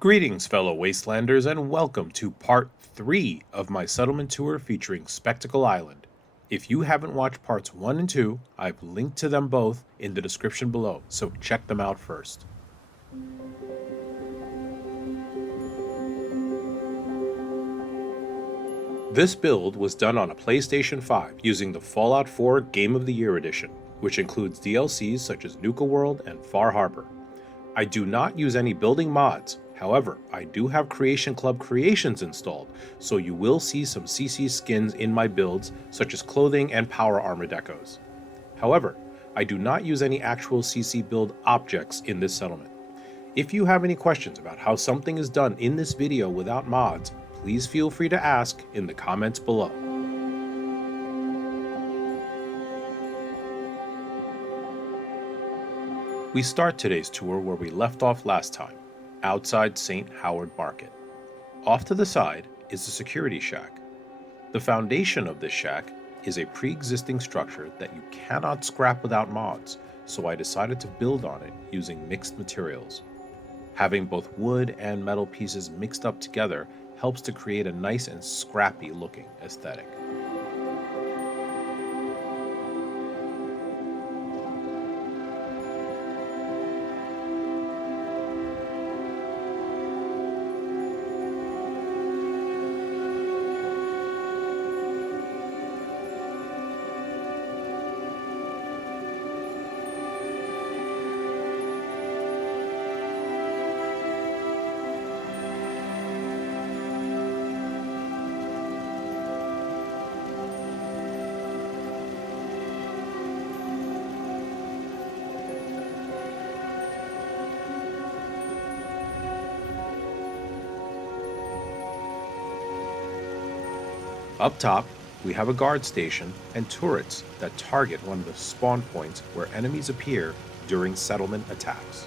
Greetings, fellow Wastelanders, and welcome to part 3 of my settlement tour featuring Spectacle Island. If you haven't watched parts 1 and 2, I've linked to them both in the description below, so check them out first. This build was done on a PlayStation 5 using the Fallout 4 Game of the Year Edition, which includes DLCs such as Nuka World and Far Harbor. I do not use any building mods. However, I do have Creation Club creations installed, so you will see some CC skins in my builds, such as clothing and power armor decos. However, I do not use any actual CC build objects in this settlement. If you have any questions about how something is done in this video without mods, please feel free to ask in the comments below. We start today's tour where we left off last time, outside St. Howard Market. Off to the side is the security shack. The foundation of this shack is a pre-existing structure that you cannot scrap without mods, so I decided to build on it using mixed materials. Having both wood and metal pieces mixed up together helps to create a nice and scrappy looking aesthetic. Up top, we have a guard station and turrets that target one of the spawn points where enemies appear during settlement attacks.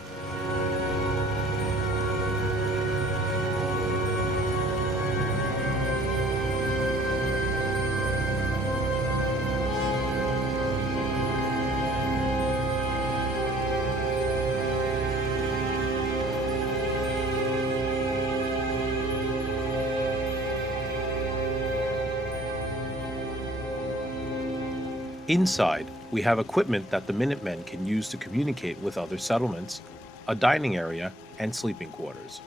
Inside, we have equipment that the Minutemen can use to communicate with other settlements, a dining area, and sleeping quarters.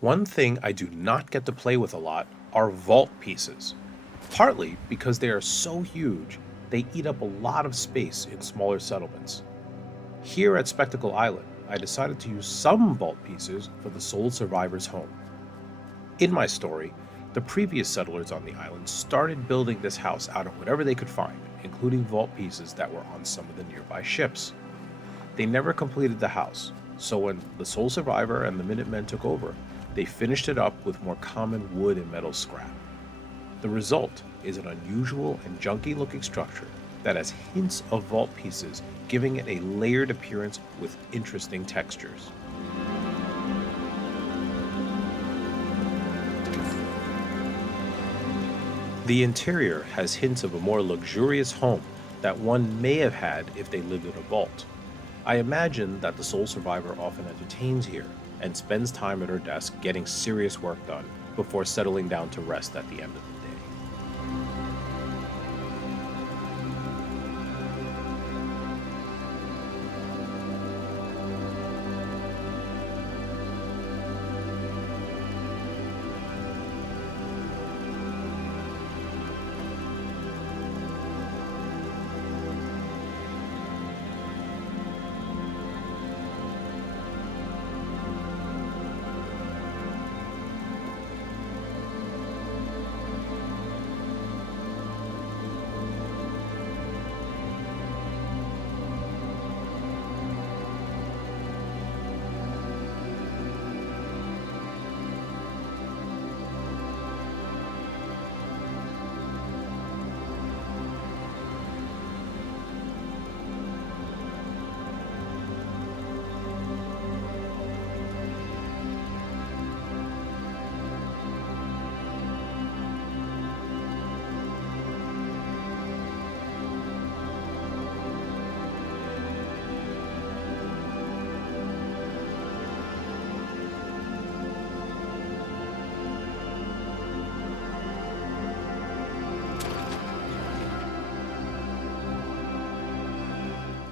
One thing I do not get to play with a lot are vault pieces. Partly because they are so huge, they eat up a lot of space in smaller settlements. Here at Spectacle Island, I decided to use some vault pieces for the sole survivor's home. In my story, the previous settlers on the island started building this house out of whatever they could find, including vault pieces that were on some of the nearby ships. They never completed the house, so when the sole survivor and the Minutemen took over, they finished it up with more common wood and metal scrap. The result is an unusual and junky looking structure that has hints of vault pieces, giving it a layered appearance with interesting textures. The interior has hints of a more luxurious home that one may have had if they lived in a vault. I imagine that the sole survivor often entertains here and spends time at her desk getting serious work done before settling down to rest at the end of the day.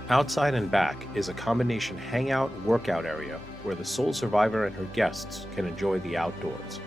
Outside and back is a combination hangout workout area where the sole survivor and her guests can enjoy the outdoors.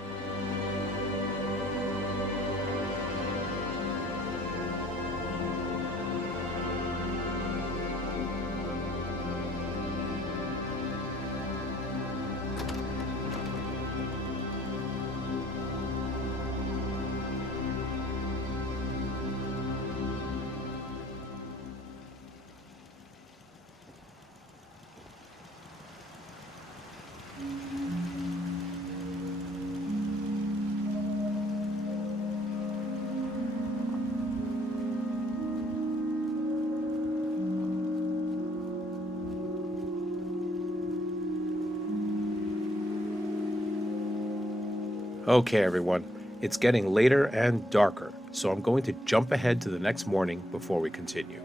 Okay, everyone, it's getting later and darker, so I'm going to jump ahead to the next morning before we continue.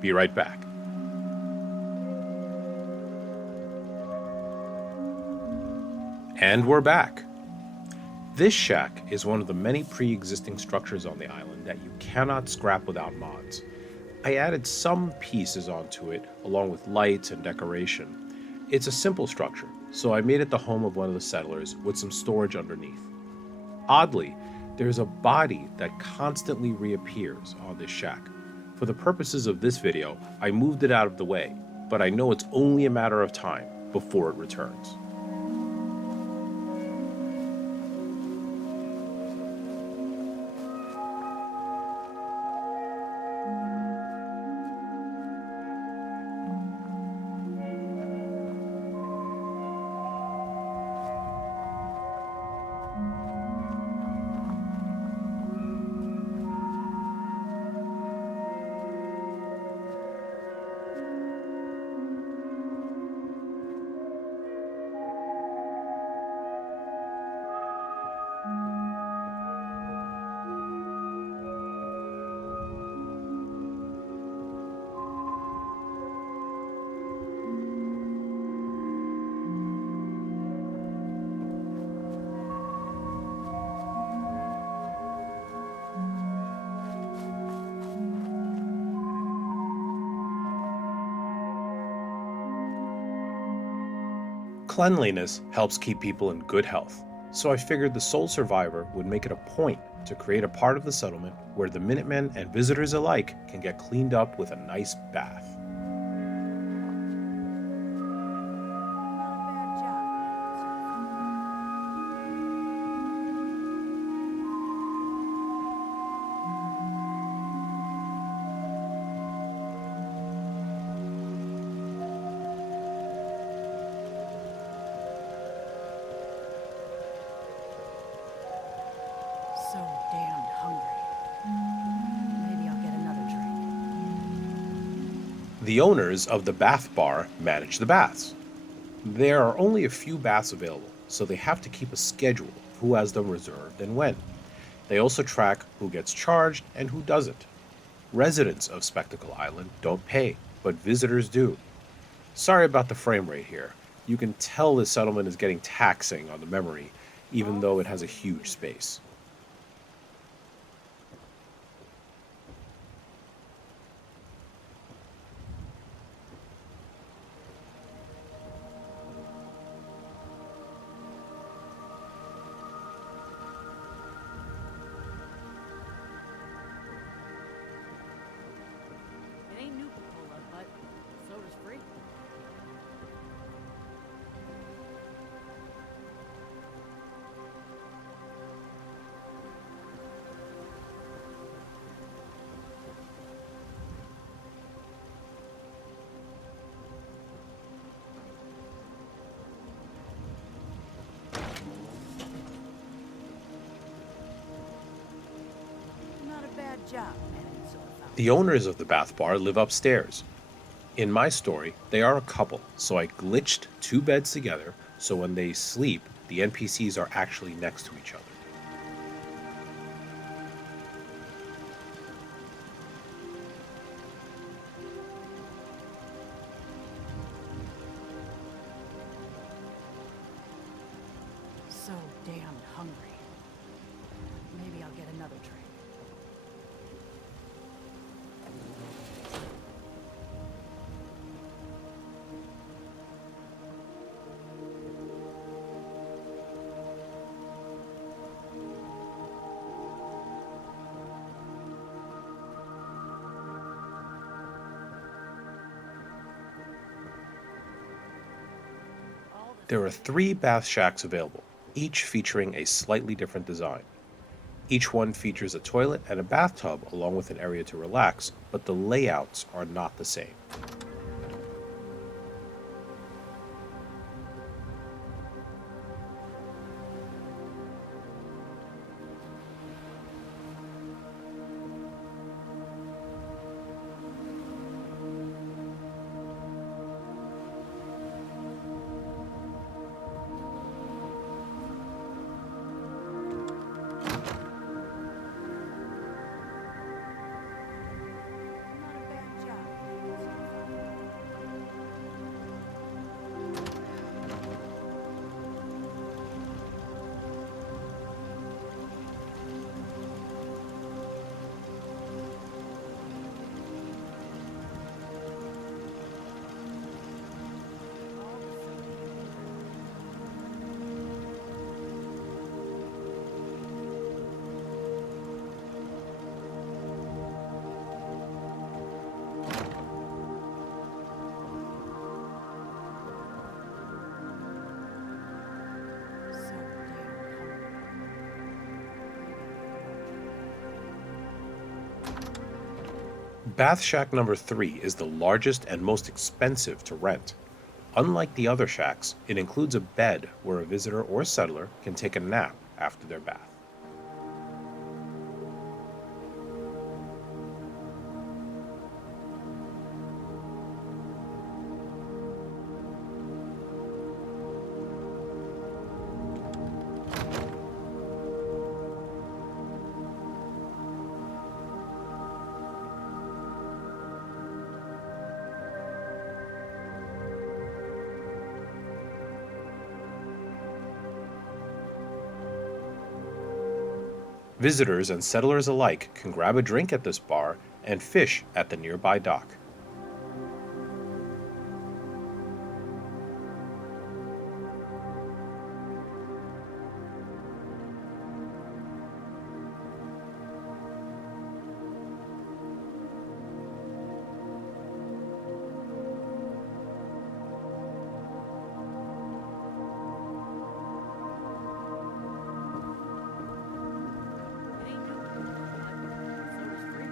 Be right back. And we're back. This shack is one of the many pre-existing structures on the island that you cannot scrap without mods. I added some pieces onto it, along with lights and decoration. It's a simple structure, so I made it the home of one of the settlers with some storage underneath. Oddly, there's a body that constantly reappears on this shack. For the purposes of this video, I moved it out of the way, but I know it's only a matter of time before it returns. Cleanliness helps keep people in good health, so I figured the sole survivor would make it a point to create a part of the settlement where the Minutemen and visitors alike can get cleaned up with a nice bath. So damn hungry. Maybe I'll get another drink. The owners of the bath bar manage the baths. There are only a few baths available, so they have to keep a schedule of who has them reserved and when. They also track who gets charged and who doesn't. Residents of Spectacle Island don't pay, but visitors do. Sorry about the frame rate here. You can tell this settlement is getting taxing on the memory, even though it has a huge space. It ain't Nuka-Cola, but soda's free. Not a bad job, man. So The owners of the bath bar live upstairs. In my story, they are a couple, so I glitched two beds together so when they sleep, the NPCs are actually next to each other. So damn hungry. Maybe I'll get another drink. There are 3 bath shacks available, each featuring a slightly different design. Each one features a toilet and a bathtub along with an area to relax, but the layouts are not the same. Not a bad job. So damn hungry. Bath shack number 3 is the largest and most expensive to rent. Unlike the other shacks, it includes a bed where a visitor or settler can take a nap after their bath. Visitors and settlers alike can grab a drink at this bar and fish at the nearby dock. It ain't new. Soda's free.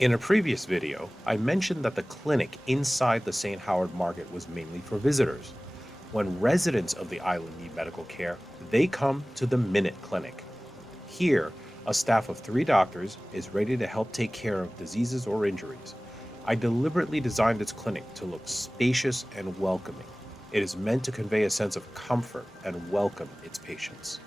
In a previous video, I mentioned that the clinic inside the St. Howard Market was mainly for visitors. When residents of the island need medical care, they come to the Minute Clinic. Here, a staff of 3 doctors is ready to help take care of diseases or injuries. I deliberately designed its clinic to look spacious and welcoming. It is meant to convey a sense of comfort and welcome its patients.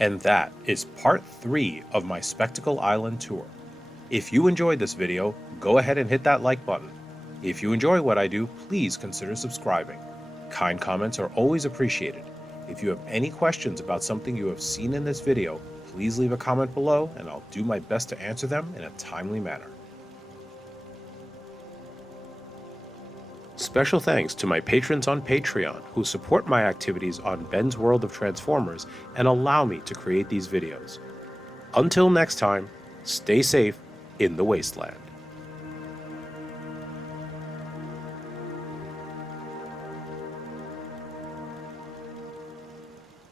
And that is part 3 of my Spectacle Island tour. If you enjoyed this video, go ahead and hit that like button. If you enjoy what I do, please consider subscribing. Kind comments are always appreciated. If you have any questions about something you have seen in this video, please leave a comment below and I'll do my best to answer them in a timely manner. Special thanks to my patrons on Patreon who support my activities on Ben's World of Transformers and allow me to create these videos. Until next time, stay safe in the wasteland.